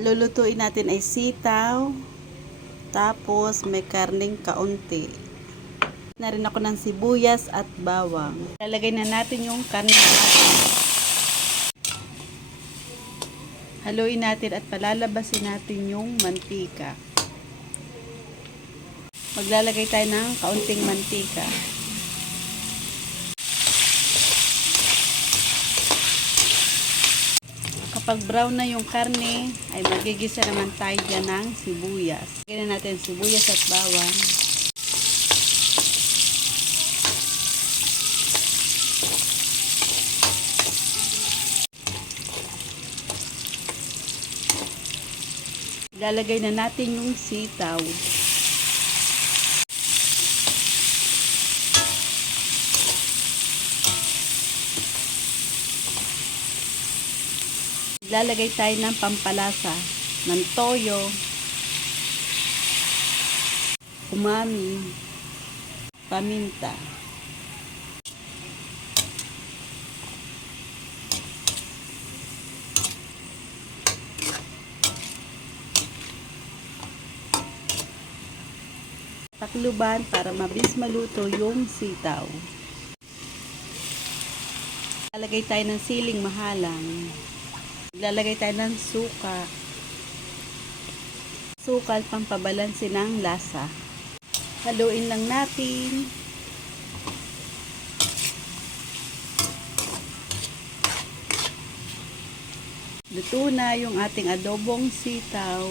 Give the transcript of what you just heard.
Ang lulutuin natin ay sitaw, tapos may karning kaunti. Na rin ako ng sibuyas at bawang. Lalagay na natin yung karne natin. Haluin natin at palalabasin natin yung mantika. Maglalagay tayo ng kaunting mantika. Kapag brown na yung karne, ay magigisa naman tayo dyan ng sibuyas. Lagyan na natin sibuyas at bawang. Lalagay na natin yung sitaw. Lalagay tayo ng pampalasa ng toyo, umami, paminta. Takluban para mabilis maluto yung sitaw. Lalagay tayo ng siling mahalang. Lalagay tayo ng suka. Sukal pampabalansi ng lasa. Haluin lang natin. Luto na yung ating adobong sitaw.